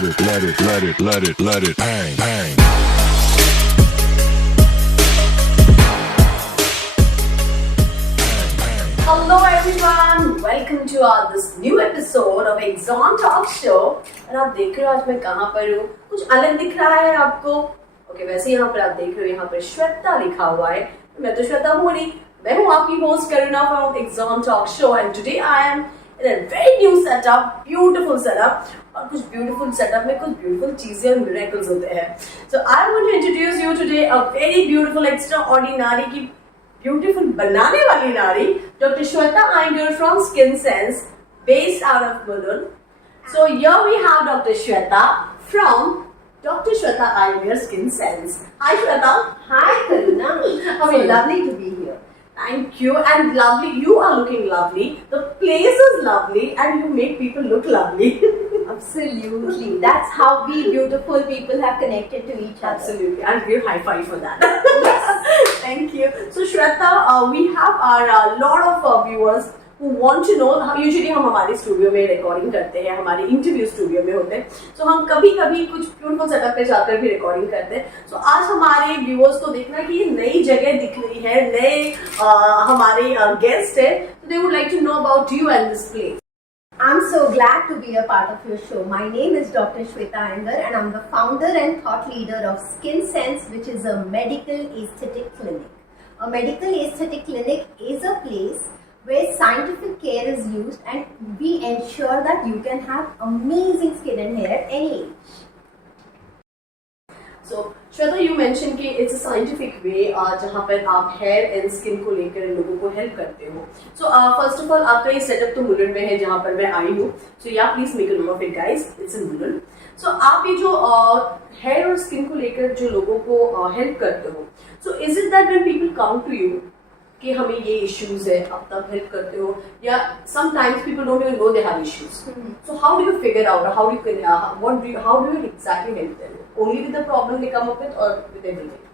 let it bang, bang. Hello everyone, welcome to this new episode of Exxon Talk Show. और आप देख रहे हो आज मैं कहाँ पर हूँ, कुछ अलग दिख रहा है आपको? ओके, वैसे यहाँ पर आप देख रहे हो, यहाँ पर श्वेता लिखा हुआ है। मैं तो श्वेता हूँ नहीं, मैं हूँ आपकी host Karuna from Exxon Talk Show and today I am in a very new setup, beautiful setup. और कुछ beautiful setup में कुछ beautiful चीजें और miracles होते हैं. So I want to introduce you today a very beautiful, extraordinary की beautiful बनाने वाली नारी, Dr. Shweta Iyengar from Skin Sense, based out of Mulund. So here we have Dr. Shweta from Dr. Shweta Iyengar Skin Sense. Hi Shweta. Hi Karuna. How are you? Lovely to be here. Thank you, and lovely. You are looking lovely. The place is lovely, and you make people look lovely. Absolutely. That's how we beautiful people have connected to each other. Absolutely, and give high five for that. Thank you. So Shweta, we have our lot of viewers who want to know. Usually हम हमारे studio में recording करते हैं, हमारे interview studio में होते हैं. So हम कभी कभी कुछ ब्यूटीफुल सेटअप पे जाकर भी रिकॉर्डिंग करते हैं. So आज हमारे व्यूअर्स को देखना कि ये नई जगह दिख रही है, नए हमारे गेस्ट है. So they would like to know about you and this place. I'm so glad to be a part of your show. My name is Dr. Shweta Iyengar and I'm the founder and thought leader of Skin Sense, which is a medical aesthetic clinic. A medical aesthetic clinic is a place where scientific care is used and we ensure that you can have amazing skin and hair at any age. So Shweta, you mentioned कि it's a scientific way जहाँ पर आप hair and skin को लेकर लोगों को help करते हो. So first of all, आपका ये setup तो मुलुंड में है जहाँ पर मैं आई हूँ. So yeah, please make a note of it, guys. It's in Mulund. So आप ये जो hair और skin को लेकर जो लोगों को help करते हो. So is it that when people come to you कि हमें ये issues है, आप तब help करते हो, या sometimes people don't even know they have issues. So how do you figure out, or how do you how do you exactly help them? Only with the problem they come up with, or with everything?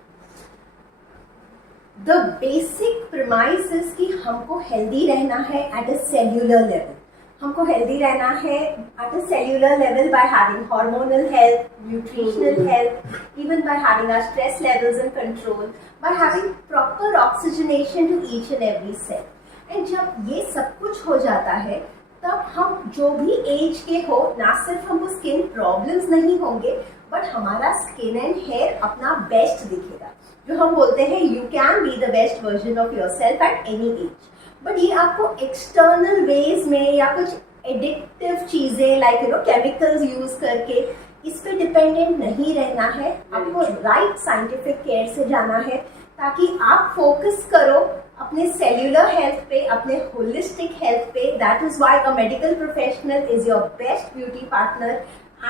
The basic premise is कि हमको healthy रहना है at a cellular level. हमको healthy रहना है at a cellular level by having hormonal health, nutritional health, even by having our stress levels in control, by having proper oxygenation to each and every cell. And जब ये सब कुछ हो जाता है, तब हम जो भी एज के हो, ना सिर्फ हमको स्किन प्रॉब्लम्स नहीं होंगे, बट हमारा स्किन एंड हेयर अपना बेस्ट दिखेगा. जो हम बोलते हैं you can be the best version of your self at any as. But ये आपको एक्सटर्नल वेज में या कुछ एडिक्टिव चीजें लाइक केमिकल्स यूज करके इस पे डिपेंडेंट नहीं रहना है. आपको राइट साइंटिफिक केयर से जाना है ताकि आप फोकस करो अपने सेल्यूलर हेल्थ पे, अपने होलिस्टिक हेल्थ पे. That is why a medical professional is your best beauty partner.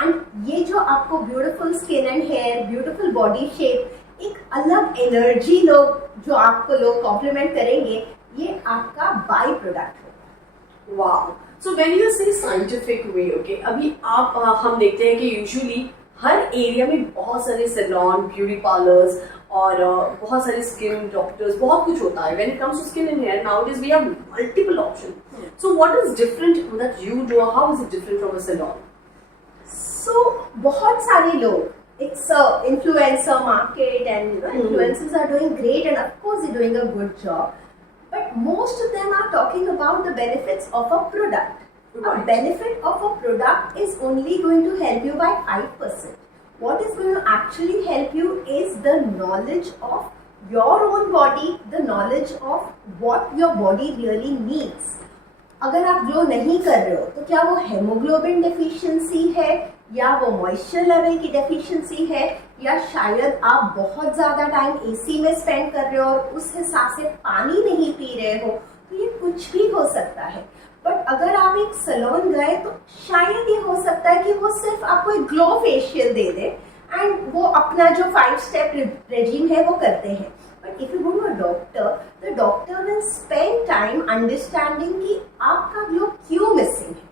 And ये जो आपको beautiful skin and hair, beautiful body shape, एक अलग एनर्जी जो आपको लोग कॉम्प्लीमेंट करेंगे, ये आपका बाई प्रोडक्ट होगा. वाओ. सो व्हेन यू से साइंटिफिक वे, ओके, अभी आप हम देखते हैं कि यूजुअली हर एरिया में बहुत सारे सैलून, ब्यूटी पार्लर्स और बहुत सारे स्किन डॉक्टर्स, बहुत कुछ होता है. When it comes to skin and hair, nowadays we have multiple option. So what is different that you do? How is it different from a salon? So बहुत सारे लोग, it's a influencer market and influencers are doing great and of course they're doing a good job. But most of them are talking about the benefits of a product. Right. A benefit of a product is only going to help you by 5%. What is going to actually help you is the knowledge of your own body, the knowledge of what your body really needs. अगर आप glow नहीं कर रहे हो तो क्या वो haemoglobin deficiency है, या वो मॉइस्चर लेवल की डेफिशिएंसी है, या शायद आप बहुत ज़्यादा टाइम एसी में स्पेंड कर रहे हो और उस हिसाब से पानी नहीं पी रहे हो. तो ये कुछ भी हो सकता है. बट अगर आप एक सैलून गए तो शायद ये हो सकता है कि वो सिर्फ आपको एक glow facial they they and वो अपना जो 5 स्टेप रेजिम है वो करते हैं. But if you go to a doctor, the doctor will spend time understanding कि आपका ग्लो क्यों मिसिंग है.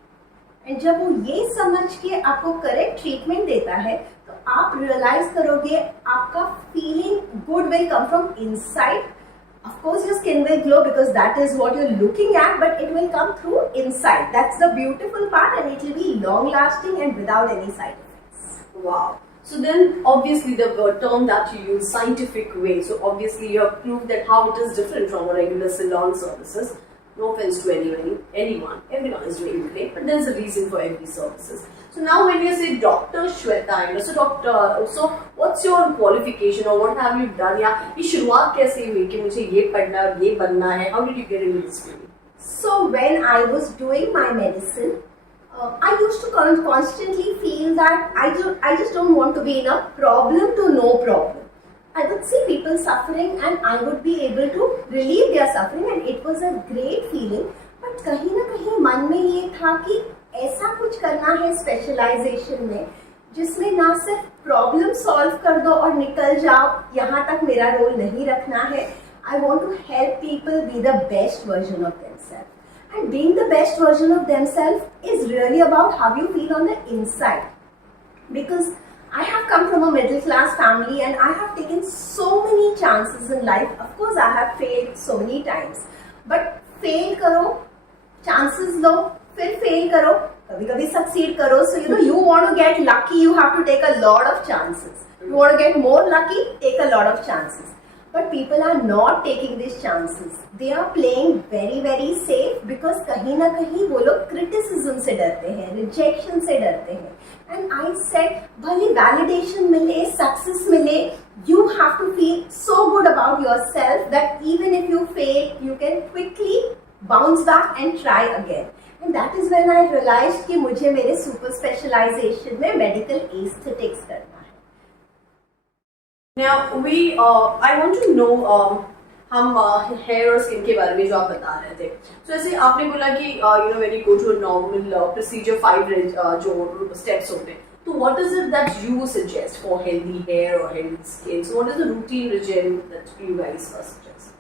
एंड जब वो ये समझ के आपको करेक्ट ट्रीटमेंट देता है तो आप रियलाइज करोगे आपका feeling good will come from inside. Of course, your skin will glow because that is what you're looking at, but it will come through inside. That's the beautiful part, and it will be long lasting and without any side effects. Wow. So then, obviously, the term that you use, scientific way. So obviously, you have proved that how it is different from a regular salon services. No offense to anyone. Everyone is doing great, but there's a reason for every services. So now, when you say Dr. Shweta, so doctor, so what's your qualification or what have you done? या ये शुरुआत कैसे हुई कि मुझे ये पढ़ना है और ये बनना है? How did you get into this field? So when I was doing my medicine, I used to constantly feel that I just don't want to be in a problem to no problem. I would see people suffering and I would be able to relieve their suffering and it was a great feeling. But कहीं ना कहीं मन में ये था कि ऐसा कुछ करना है स्पेशलाइजेशन में जिसमें ना सिर्फ प्रॉब्लम सॉल्व कर दो और निकल जाओ, यहाँ तक मेरा रोल नहीं रखना है. I want to help people be the best version of themselves. And being the best version of themselves is really about how you feel on the inside. Because I have come from a middle class family and I have taken so many chances in life. Of course, I have failed so many times. But fail karo, chances lo, फिर fail करो, कभी कभी succeed करो. So you want to get lucky, you have to take a lot of chances. You want to get more lucky, take a lot of chances. But people are not taking these chances. They are playing very very safe because कहीं ना कहीं वो लोग criticism से डरते हैं, rejection से डरते हैं. And I said, भले validation मिले, success मिले, you have to feel so good about yourself that even if you fail, you can quickly bounce back and try again. And that is when I realized कि मुझे मेरे super specialization में medical aesthetics करना है. Now I want to know हम hair और skin के बारे में जो आप बता रहे थे. So ऐसे आपने बोला कि when you go to a normal procedure 5 जो steps होते हैं. So what is it that you suggest for healthy hair or healthy skin? So what is the routine regime that you guys suggest?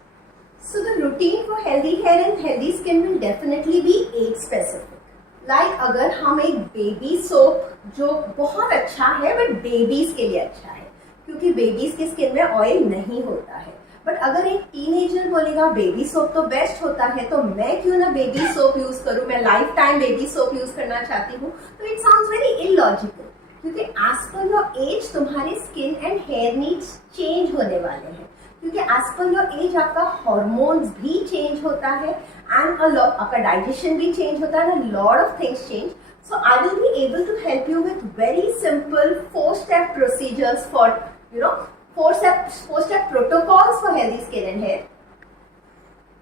So the routine for healthy hair and healthy skin will definitely be age specific. Like अगर हम एक baby soap जो बहुत अच्छा है but babies के लिए अच्छा है क्योंकि babies के skin में oil नहीं होता है. But अगर एक teenager बोलेगा baby soap तो best होता है तो मैं क्यों ना baby soap use करूँ, मैं lifetime baby soap use करना चाहती हूँ, तो it sounds very illogical क्योंकि as per your age तुम्हारे skin and hair needs change होने वाले हैं. क्योंकि as per your age आपका hormones भी change होता है and आपका digestion भी change होता है and a lot of things change. So I will be able to help you with very simple 4-step procedures for 4-step protocols for healthy skin and hair.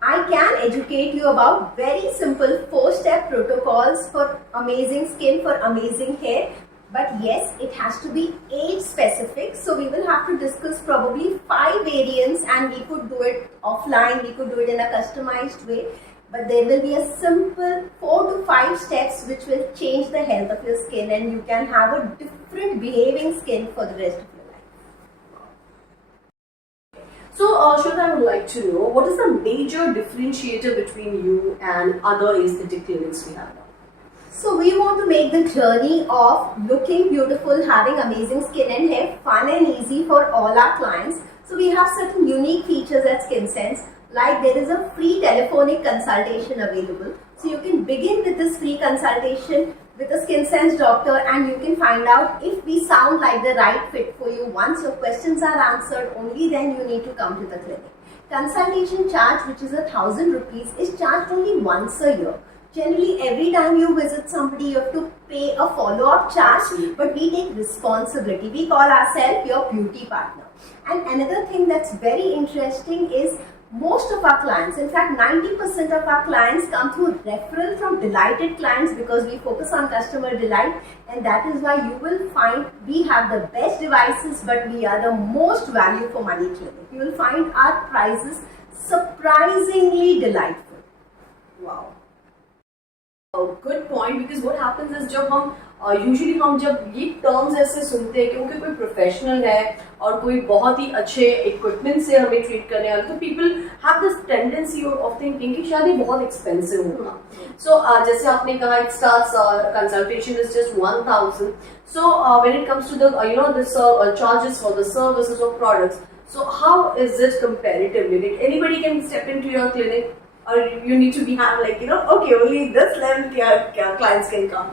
I can educate you about very simple 4-step protocols for amazing skin, for amazing hair. But yes, it has to be age specific. So we will have to discuss probably 5 variants and we could do it offline, we could do it in a customized way. But there will be a simple 4 to 5 steps which will change the health of your skin and you can have a different behaving skin for the rest of your life. So Shweta, I would like to know what is the major differentiator between you and other aesthetic clinics we have now? So we want to make the journey of looking beautiful, having amazing skin and hair fun and easy for all our clients. So we have certain unique features at SkinSense, like there is a free telephonic consultation available. So you can begin with this free consultation with a SkinSense doctor and you can find out if we sound like the right fit for you. Once your questions are answered, only then you need to come to the clinic. Consultation charge, which is 1,000 rupees, is charged only once a year. Generally, every time you visit somebody, you have to pay a follow-up charge, but we take responsibility. We call ourselves your beauty partner. And another thing that's very interesting is most of our clients, in fact 90% of our clients come through referral from delighted clients because we focus on customer delight, and that is why you will find we have the best devices but we are the most value for money clinic. You will find our prices surprisingly delightful. Wow. Good point, because what happens is जब हम usually हम जब ये terms ऐसे सुनते हैं क्योंकि कोई प्रोफेशनल है और कोई बहुत ही अच्छे इक्विपमेंट से हमें ट्रीट करने वाले, तो people have this tendency of thinking कि शायद ये बहुत एक्सपेंसिव होगा. सो जैसे आपने कहा it starts consultation is just 1,000. So when it comes to the this charges for the services और products, so how is it comparatively? Like anybody can step into your clinic or you need to be have like okay, only this level clients can come?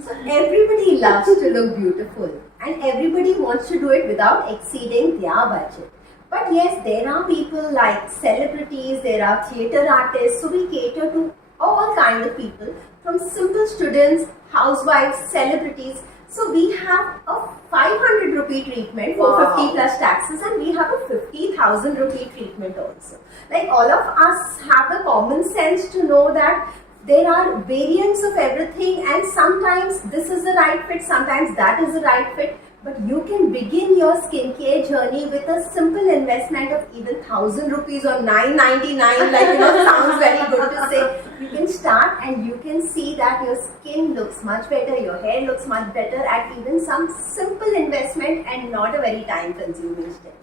So everybody loves to look beautiful and everybody wants to do it without exceeding their budget. But yes, there are people like celebrities, there are theatre artists, so we cater to all kinds of people, from simple students, housewives, celebrities. So we have a 500 rupee treatment for Wow. 50 plus taxes, and we have a 50,000 rupee treatment also. Like, all of us have the common sense to know that there are variants of everything, and sometimes this is the right fit, sometimes that is the right fit. But you can begin your skincare journey with a simple investment of even 1,000 rupees or 999. Like, sounds very good to say. You can start and you can see that your skin looks much better, your hair looks much better at even some simple investment and not a very time consuming steps.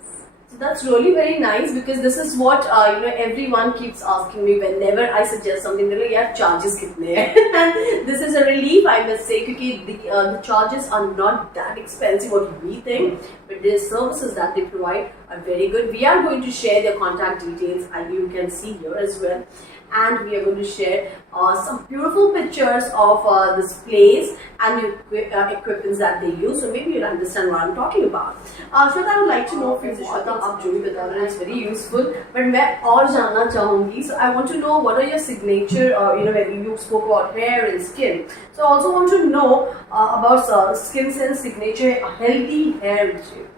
So that's really very nice, because this is what everyone keeps asking me whenever I suggest something. They're like, "Yeah, charges kitne hai?" And this is a relief, I must say, because the charges are not that expensive what we think, but the services that they provide are very good. We are going to share their contact details, and you can see here as well. And we are going to share some beautiful pictures of this place and the equipments that they use, so maybe you'll understand what I'm talking about. Shweta, I would like to know from you, Shweta, आप जो भी बता रहे हैं, it's very useful, but मैं और जानना चाहूँगी. So I want to know what are your signature, when you spoke about hair and skin. So I also want to know about Skin Sense signature healthy hair regime.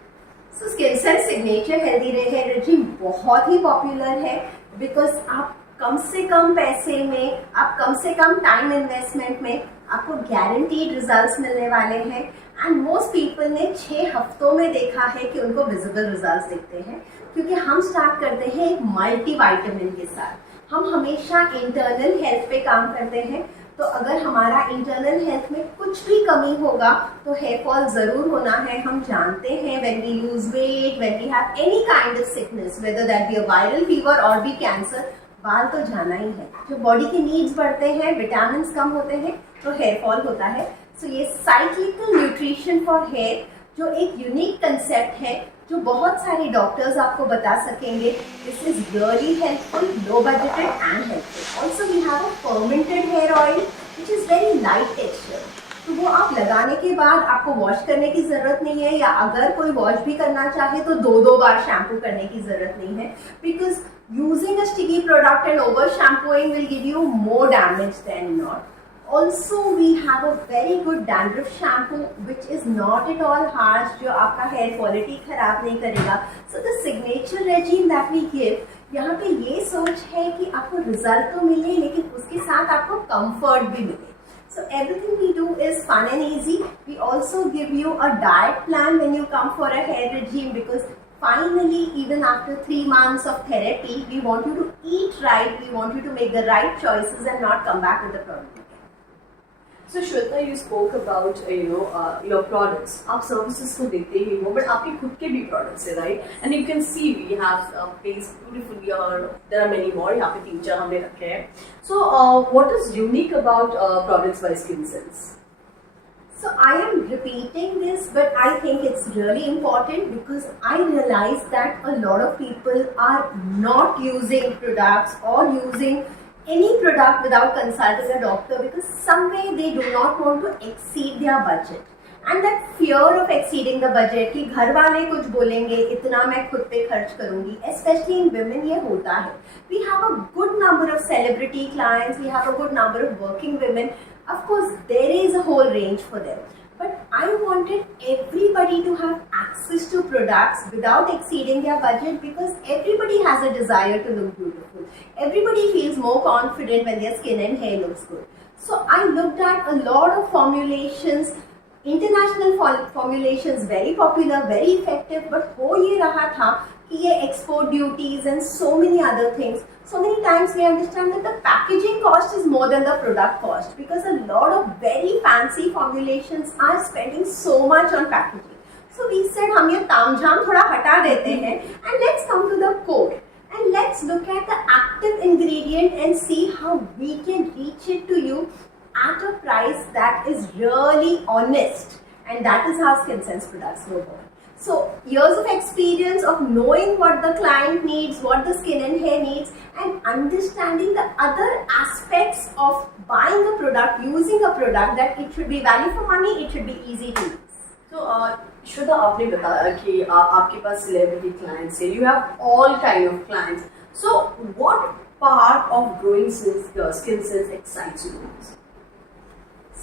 So Skin Sense signature healthy hair regime बहुत ही popular है, because आप कम से कम पैसे में, आप कम से कम time investment में आपको गारंटीड रिजल्ट्स मिलने वाले हैं. एंड मोस्ट पीपल ने 6 हफ्तों में देखा है कि उनको विजिबल रिजल्ट्स दिखते हैं, क्योंकि हम स्टार्ट करते हैं एक मल्टीविटामिन के साथ. हम हमेशा इंटरनल हेल्थ पे काम करते हैं, तो अगर हमारा इंटरनल हेल्थ में कुछ भी कमी होगा तो हेयर फॉल जरूर होना है. हम जानते हैं when we lose weight, when we have any kind of sickness, whether that be a viral fever और भी कैंसर, बाल तो जाना ही है. जो बॉडी के नीड्स बढ़ते हैं, विटामिन कम होते हैं, तो हेयर फॉल होता है. सो ये साइक्लिकल न्यूट्रिशन फॉर हेयर जो एक यूनिक कंसेप्ट है, जो बहुत सारे डॉक्टर्स आपको बता सकेंगे. This is really helpful, low budgeted and helpful. Also we have a fermented hair oil which is very light texture. तो वो आप लगाने के बाद आपको वॉश करने की जरूरत नहीं है, या अगर कोई वॉश भी करना चाहे तो 2 बार शैम्पू करने की जरूरत नहीं है, because using a sticky product and over shampooing will give you more damage than not. Also, we have a very good dandruff shampoo which is not at all harsh, जो आपका hair quality खराब नहीं करेगा. So the signature regime that we give, यहाँ पे ये सोच है कि आपको रिजल्ट तो मिले, लेकिन उसके साथ आपको कंफर्ट भी मिले. So everything we do is fun and easy. We also give you a diet plan when you come for a hair regime, because finally, even after 3 months of therapy, we want you to eat right, we want you to make the right choices and not come back with the problem again. So Shweta, you spoke about your products. आप services तो देते ही हो, but आपके खुद के भी products है, right? And you can see we have placed beautifully, और there are many more. यहाँ पे 3-4 हमने रखे हैं. So what is unique about products by Skin Sense? So I am repeating this, but I think it's really important, because I realize that a lot of people are not using products or using any product without consulting a doctor, because some way they do not want to exceed their budget. And that fear of exceeding the budget, कि घर वाले कुछ बोलेंगे, इतना मैं खुद पे खर्च करूंगी, especially in women ये होता है. We have a good number of celebrity clients, we have a good number of working women. Of course, there is a whole range for them. But I wanted everybody to have access to products without exceeding their budget, because everybody has a desire to look beautiful. Everybody feels more confident when their skin and hair looks good. So I looked at a lot of formulations, international formulations, very popular, very effective, but हो ये रहा था कि ये export duties and so many other things. So many times we understand that the packaging cost is more than the product cost, because a lot of very fancy formulations are spending so much on packaging. So we said हम ये तामझाम थोड़ा हटा देते हैं, and let's come to the core. And let's look at the active ingredient and see how we can reach it to you at a price that is really honest. And that is how Skin Sense products were born. So years of experience of knowing what the client needs, what the skin and hair needs, and understanding the other aspects of buying a product, using a product, that it should be value for money, it should be easy to use. तो श्वेता, आपने बताया कि आपके पास celebrity clients है, you have all kind of clients. So what part of growing skin cells excites you most?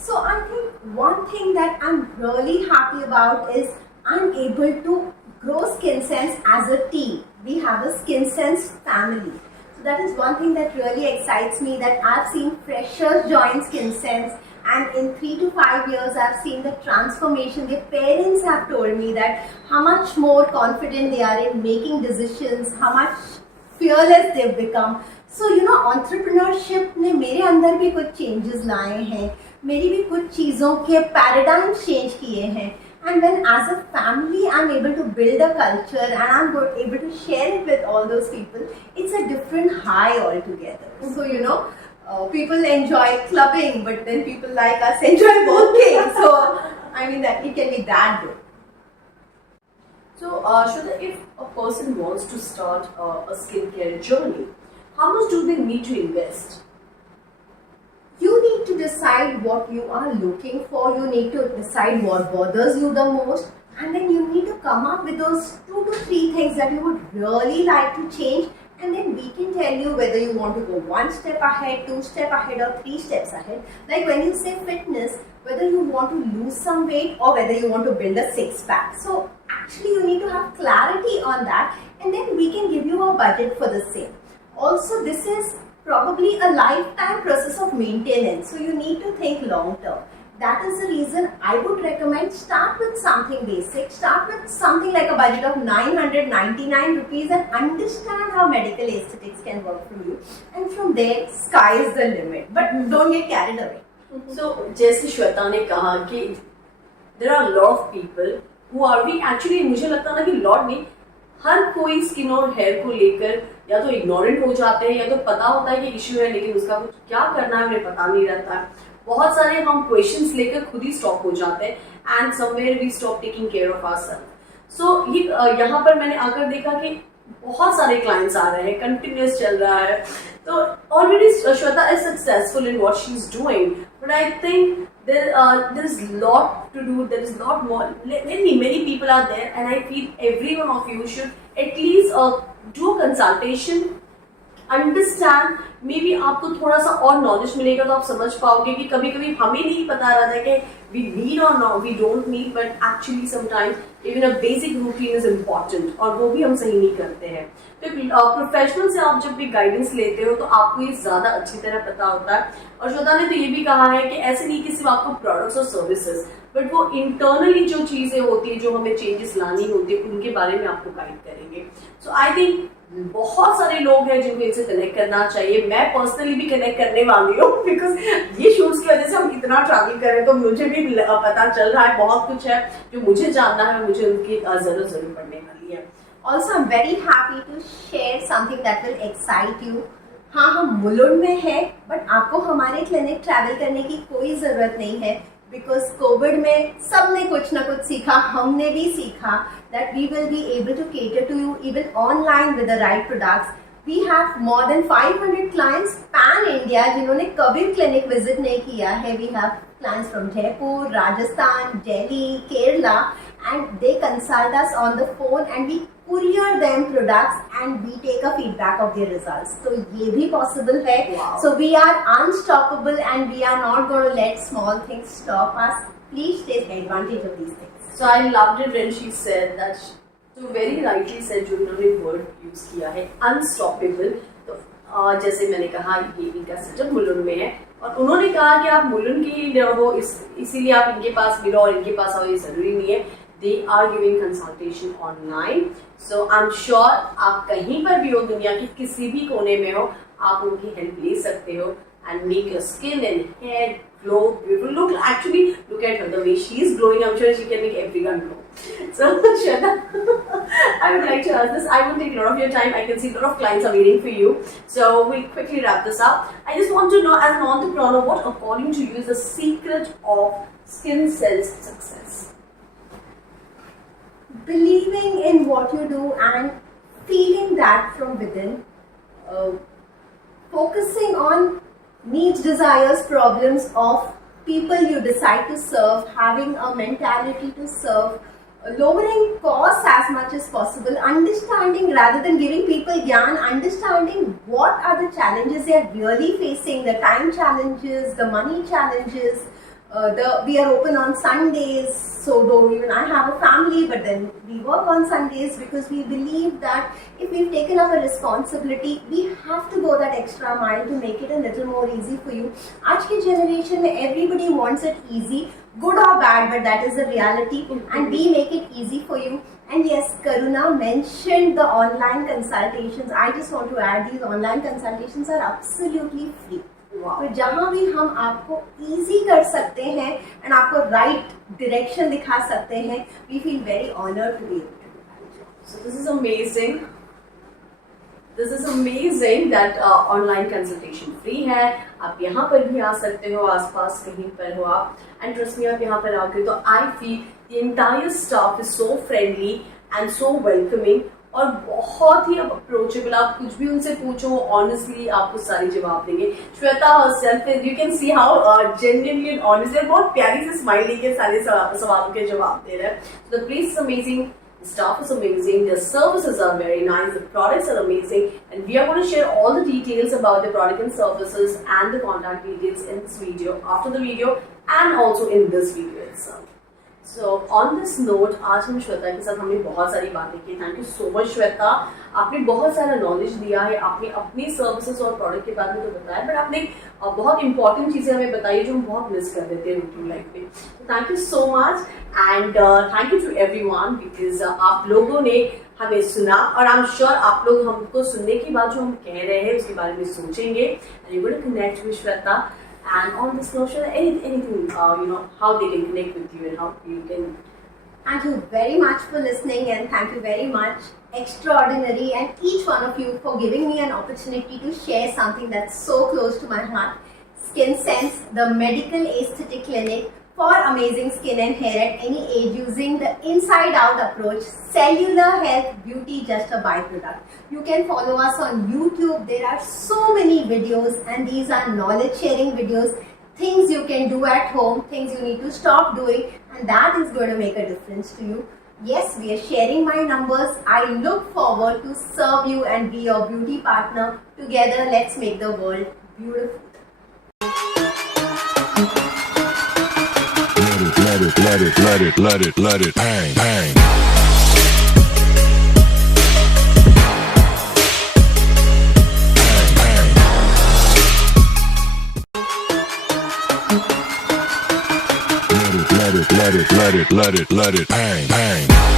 So I think one thing that I'm really happy about is I'm able to grow Skin Sense as a team. We have a Skin Sense family. So that is one thing that really excites me, that I've seen freshers join Skin Sense, and in 3 to 5 years I've seen the transformation. Their parents have told me that how much more confident they are in making decisions, how much fearless they've become. So entrepreneurship ने मेरे अंदर भी कुछ changes लाए हैं, मेरी भी कुछ चीज़ों के paradigms change किए हैं. And when as a family I'm able to build a culture and I'm able to share it with all those people, it's a different high altogether. So people enjoy clubbing, but then people like us enjoy working. So I mean that it can be that good. So Shweta, if a person wants to start a skincare journey, how much do they need to invest? You need to decide what you are looking for. You need to decide what bothers you the most, and then you need to come up with those 2 to 3 things that you would really like to change, and then we can tell you whether you want to go 1 step ahead, 2 steps ahead, or 3 steps ahead. Like when you say fitness, whether you want to lose some weight or whether you want to build a 6-pack. So actually you need to have clarity on that, and then we can give you a budget for the same. Also, this is probably a lifetime process of maintenance, so you need to think long term. That is the reason I would recommend start with something basic. Start with something like a budget of 999 rupees and understand how medical aesthetics can work for you. And from there, sky is the limit. But don't get carried away. So, जैसे श्वेता ने कहा कि there are a lot of people who are being actually, मुझे लगता है ना कि lot नहीं, हर कोई स्किन और हेयर को लेकर या तो इग्नोरेंट हो जाते हैं, या तो पता होता है कि इश्यू है लेकिन उसका कुछ क्या करना है उन्हें पता नहीं रहता है. बहुत सारे हम क्वेश्चंस लेकर खुद ही स्टॉप हो जाते हैं, and somewhere we stop taking care of ourselves. So ये यहाँ पर मैंने आकर देखा कि बहुत सारे क्लाइंट्स आ रहे हैं, कंटिन्यूस चल रहा है. तो already Shweta is successful in what she is doing, but I think there is lot to do, there is lot more, many people are there, and I feel every one of you should at least do a consultation, understand. May be आपको थोड़ा सा और knowledge मिलेगा तो आप समझ पाओगे कि कभी कभी हमें नहीं पता रहता कि वी नीड और no we don't need, but actually sometimes even a basic routine is important, और वो भी हम सही नहीं करते हैं. तो प्रोफेशनल से आप जब भी गाइडेंस लेते हो तो आपको ये ज्यादा अच्छी तरह पता होता है. और श्वेता ने तो ये भी कहा है कि ऐसे नहीं कि सिर्फ आपको प्रोडक्ट्स और सर्विसेज, बट वो इंटरनली जो चीजें होती है, जो हमें चेंजेस लानी होती है, उनके बारे में आपको गाइड करेंगे. सो आई थिंक बहुत सारे लोग हैं जिनको इनसे कनेक्ट करना चाहिए. मैं पर्सनली भी कनेक्ट करने वाली हूँ, बिकॉज ये शूट्स की वजह से हम इतना ट्रैवल कर रहे हैं, तो मुझे भी पता चल रहा है बहुत कुछ है जो मुझे जानना है, मुझे उनकी जरूरत जरूर पड़ने वाली है. Also, I'm very happy to share something that will excite you. हाँ, हम मुलुंड में हैं, बट आपको हमारे क्लिनिक ट्रैवल करने की कोई ज़रूरत नहीं है, बिकॉज कोविड में सबने कुछ ना कुछ सीखा, हमने भी सीखा that we will be able to cater to you even online with the right products. We have more than 500 clients pan India जिन्होंने कभी क्लिनिक विजिट नहीं किया है. We have clients from Jaipur, Rajasthan, Delhi, Kerala, and they consult us on the phone and we courier them products and we take a feedback of their results. So ये भी possible है. Wow. So we are unstoppable and we are not going to let small things stop us. Please take advantage of these things. So I loved it when she said that. So very rightly said, जो उन्होंने word use किया है unstoppable. तो जैसे मैंने कहा ये इनका सेटअप मुलुंड में है, और उन्होंने कहा कि आप मुलुंड के ही रहो, इसीलिए आप इनके पास मिलो और इनके पास आओ, ये जरूरी नहीं है. They are giving consultation online. So I'm sure आप कहीं पर भी हो, दुनिया के किसी भी कोने में हो, आप उनकी हेल्प ले सकते हो and make your skin and hair glow beautiful. Look at her, the way she is glowing. I'm sure she can make everyone glow. So Shweta, I would like to ask this. I won't take a lot of your time. I can see a lot of clients are waiting for you. So we'll quickly wrap this up. I just want to know, as an entrepreneur, what according to you is the secret of Skin Sense success? believing in what you do and feeling that from within, uh, focusing on needs, desires, problems of people you decide to serve, having a mentality to serve, lowering costs as much as possible, understanding rather than giving people gyan, understanding what are the challenges they are really facing, the time challenges, the money challenges. We are open on Sundays, so though even I have a family, but then we work on Sundays because we believe that if we've taken up a responsibility, we have to go that extra mile to make it a little more easy for you. आज की generation में everybody wants it easy, good or bad, but that is the reality, and we make it easy for you. And yes, Karuna mentioned the online consultations. I just want to add, these online consultations are absolutely free. तो जहाँ भी हम आपको easy कर सकते हैं and आपको right direction दिखा सकते हैं, we feel very honoured to be able to do that. So this is amazing. This is amazing that online consultation free है. आप यहाँ पर भी आ सकते हो, आसपास कहीं पर हो आप. And trust me, आप यहाँ पर आओगे तो I feel the entire staff is so friendly and so welcoming. और बहुत ही अप्रोचेबल. आप कुछ भी उनसे पूछो, ऑनेस्टली आपको सारी जवाब देंगे. Shweta herself, you can see how genuinely and honestly, बहुत प्यारी से स्माइल लेके सारे सवालों के जवाब दे रहे हैं. So the place is amazing, the staff is amazing, the services are very nice, the products are amazing, and we are going to share all the details about the product and services and the contact details in this video, after the video, and also in this video itself. So on this note, आज हम श्वेता के साथ हमने बहुत सारी बातें की. Thank you so much Shweta. आपने बहुत सारा नॉलेज दिया है, आपने अपनी सर्विसेज और प्रोडक्ट के बारे में तो बताया, बट आपने बहुत इंपॉर्टेंट चीजें हमें बताई जो हम बहुत मिस कर देते हैं रूटीन लाइफ में. Thank you so much and thank you to everyone, because आप लोगों ने हमें सुना और आई एम श्योर आप लोग हमको सुनने के बाद जो हम कह रहे हैं उसके बारे में सोचेंगे. And you will connect with Shweta. And on this notion, anything, how they can connect with you and how you can. Thank you very much for listening, and thank you very much, Extraordinary, and each one of you for giving me an opportunity to share something that's so close to my heart. Skin Sense, the medical aesthetic clinic for amazing skin and hair at any age using the inside out approach. Cellular health, beauty, just a byproduct. You can follow us on YouTube. There are so many videos, and these are knowledge sharing videos, things you can do at home, things you need to stop doing, and that is going to make a difference to you. Yes, we are sharing my numbers. I look forward to serve you and be your beauty partner. Together, let's make the world beautiful. Let it, bang, bang. Let it, bang, bang.